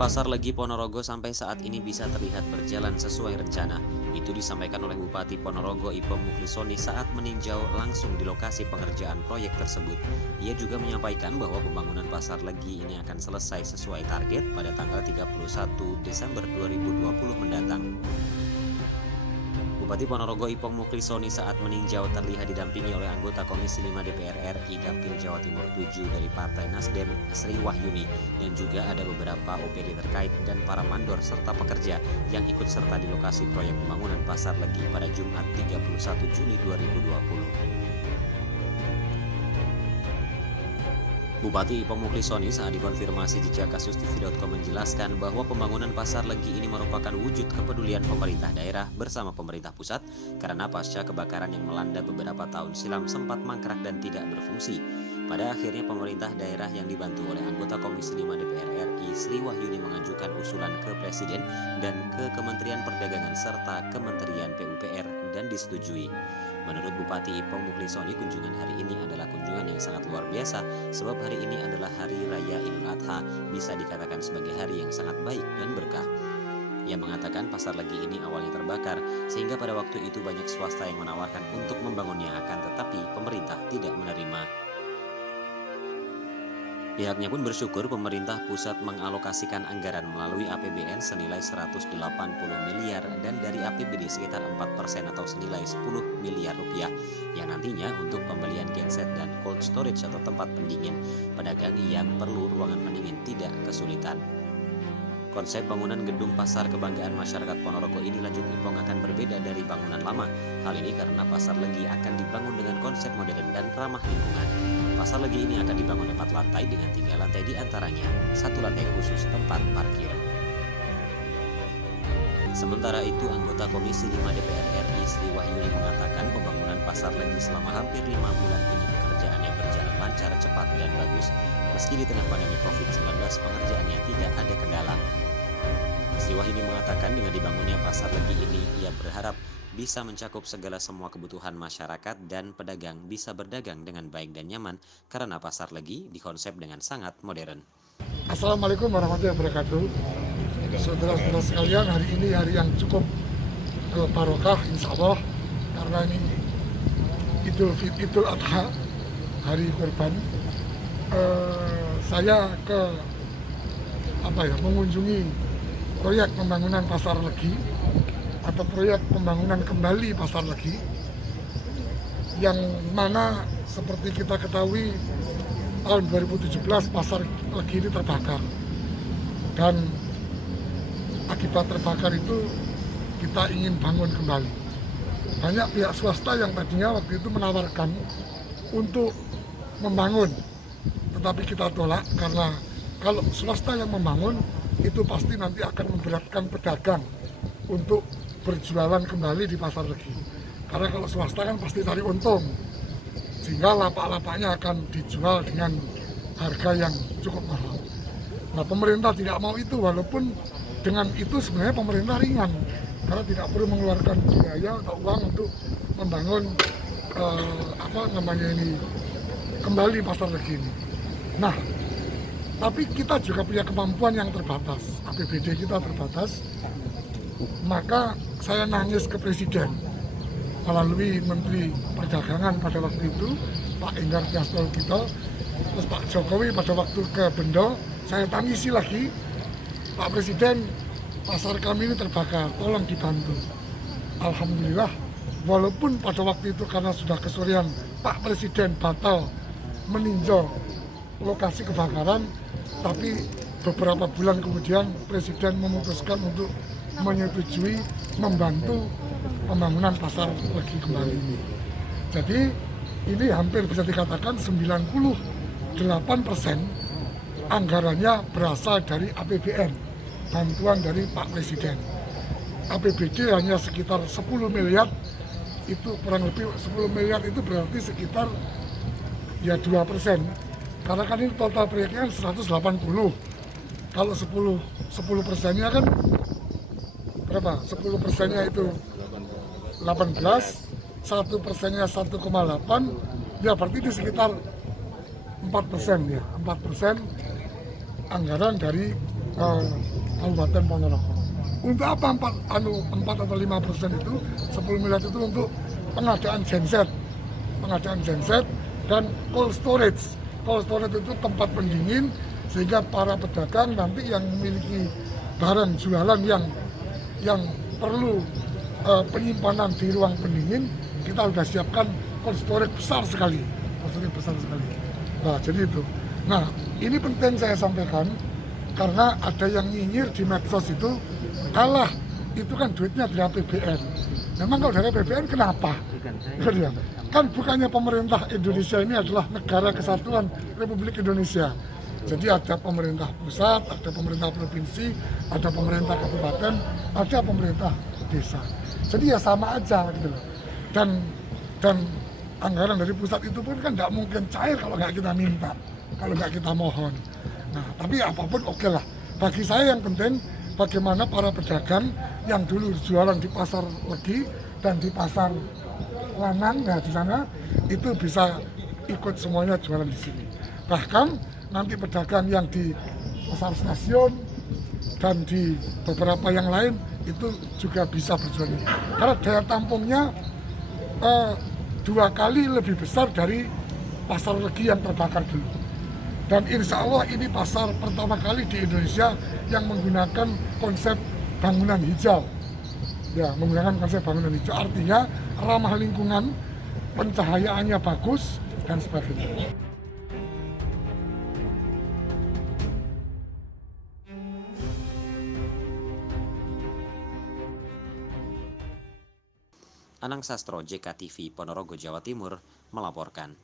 Pasar Legi Ponorogo sampai saat ini bisa terlihat berjalan sesuai rencana. Itu disampaikan oleh Bupati Ponorogo Ipong Mukhlisoni saat meninjau langsung di lokasi pengerjaan proyek tersebut. Ia juga menyampaikan bahwa pembangunan Pasar Legi ini akan selesai sesuai target pada tanggal 31 Desember 2020 mendatang. Bupati Ponorogo Ipong Mukhlisoni saat meninjau terlihat didampingi oleh anggota Komisi 5 DPR RI Dapil Jawa Timur 7 dari Partai Nasdem Sri Wahyuni, dan juga ada beberapa OPD terkait dan para mandor serta pekerja yang ikut serta di lokasi proyek pembangunan Pasar Legi pada Jumat 31 Juli 2020. Bupati Ipong Mukhlisoni saat dikonfirmasi jejak kasus TV.com menjelaskan bahwa pembangunan Pasar Legi ini merupakan wujud kepedulian pemerintah daerah bersama pemerintah pusat karena pasca kebakaran yang melanda beberapa tahun silam sempat mangkrak dan tidak berfungsi. Pada akhirnya pemerintah daerah yang dibantu oleh anggota Komisi 5 DPR RI Sri Wahyuni mengajukan usulan ke Presiden dan ke Kementerian Perdagangan serta Kementerian PUPR dan disetujui. Menurut Bupati Ipong Mukhlisoni, kunjungan hari ini adalah kunjungan yang sangat luar biasa sebab hari ini adalah Hari Raya Idul Adha, bisa dikatakan sebagai hari yang sangat baik dan berkah. Ia mengatakan Pasar Legi ini awalnya terbakar sehingga pada waktu itu banyak swasta yang menawarkan untuk membangunnya, akan tetapi pemerintah tidak menerima. Pihaknya pun bersyukur pemerintah pusat mengalokasikan anggaran melalui APBN senilai 180 miliar dan dari APBD sekitar 4% atau senilai 10 miliar rupiah yang nantinya untuk pembelian genset dan cold storage atau tempat pendingin pedagang yang perlu ruangan pendingin tidak kesulitan. Konsep bangunan gedung pasar kebanggaan masyarakat Ponorogo ini lanjut Ipong akan berbeda dari bangunan lama. Hal ini karena Pasar Legi akan dibangun dengan konsep modern dan ramah lingkungan. Pasar Legi ini akan dibangun 4 lantai dengan 3 lantai di antaranya, 1 lantai khusus tempat parkir. Sementara itu, anggota Komisi 5 DPR RI Sri Wahyuni mengatakan pembangunan Pasar Legi selama hampir 5 bulan ini pekerjaannya berjalan lancar, cepat, dan bagus. Meski di tengah pandemi COVID-19, pengerjaannya tidak ada kendala. Sri Wahyuni mengatakan dengan dibangunnya Pasar Legi ini, ia berharap bisa mencakup segala semua kebutuhan masyarakat dan pedagang bisa berdagang dengan baik dan nyaman karena Pasar Legi dikonsep dengan sangat modern. Assalamualaikum warahmatullahi wabarakatuh. Saudara-saudara sekalian, hari ini hari yang cukup barokah insya Allah karena ini Idul Adha, hari kurban. Saya mengunjungi proyek pembangunan Pasar Legi atau proyek pembangunan kembali Pasar Legi yang mana seperti kita ketahui tahun 2017 Pasar Legi ini terbakar, dan akibat terbakar itu kita ingin bangun kembali. Banyak pihak swasta yang tadinya waktu itu menawarkan untuk membangun, tetapi kita tolak karena kalau swasta yang membangun itu pasti nanti akan memberatkan pedagang untuk berjualan kembali di Pasar Legi. Karena kalau swasta kan pasti cari untung, sehingga lapak-lapaknya akan dijual dengan harga yang cukup mahal. Nah, pemerintah tidak mau itu, walaupun dengan itu sebenarnya pemerintah ringan karena tidak perlu mengeluarkan biaya atau uang untuk membangun kembali Pasar Legi ini. Nah, tapi kita juga punya kemampuan yang terbatas, APBD kita terbatas. Maka saya nangis ke Presiden melalui Menteri Perdagangan pada waktu itu, Pak Enggar Tias Tolkito, terus Pak Jokowi pada waktu ke Bendo, saya tangisi lagi, Pak Presiden, pasar kami ini terbakar, tolong dibantu. Alhamdulillah, walaupun pada waktu itu karena sudah kesorean, Pak Presiden batal meninjau lokasi kebakaran, tapi beberapa bulan kemudian Presiden memutuskan untuk menyetujui membantu pembangunan Pasar Legi kembali ini. Jadi ini hampir bisa dikatakan 98% anggarannya berasal dari APBN, bantuan dari Pak Presiden. APBD hanya sekitar 10 miliar, itu kurang lebih 10 miliar itu berarti sekitar ya 2%. Karena kan ini total proyeknya 180. Kalau 10%-nya kan berapa? 10%-nya itu 18, 1%-nya 1,8, ya berarti itu sekitar 4% ya. 4% anggaran dari Kabupaten Ponorogo. Untuk apa 4 atau 5% itu, 10 miliar itu untuk pengadaan genset dan cold storage. Cold storage itu tempat pendingin sehingga para pedagang nanti yang memiliki barang jualan yang perlu penyimpanan di ruang pendingin, kita sudah siapkan cold storage besar sekali. Nah, jadi itu. Nah, ini penting saya sampaikan karena ada yang nyinyir di medsos itu, alah itu kan duitnya dari APBN. Memang kalau dari APBN kenapa? Kan bukannya pemerintah Indonesia ini adalah negara kesatuan Republik Indonesia. Jadi ada pemerintah pusat, ada pemerintah provinsi, ada pemerintah kabupaten, ada pemerintah desa. Jadi ya sama aja gitu loh. Dan anggaran dari pusat itu pun kan nggak mungkin cair kalau nggak kita minta, kalau nggak kita mohon. Nah, tapi apapun oke lah. Bagi saya yang penting bagaimana para pedagang yang dulu jualan di pasar Legi dan di pasar Lanang, nah di sana itu bisa ikut semuanya jualan di sini. Bahkan nanti pedagang yang di pasar stasiun dan di beberapa yang lain itu juga bisa berjualan. Karena daya tampungnya 2 kali lebih besar dari pasar Legi yang terbakar dulu. Dan insya Allah ini pasar pertama kali di Indonesia yang menggunakan konsep bangunan hijau. Ya, menggunakan konsep bangunan hijau artinya ramah lingkungan, pencahayaannya bagus, dan sebagainya. Anang Sastro, JKTV, Ponorogo, Jawa Timur, melaporkan.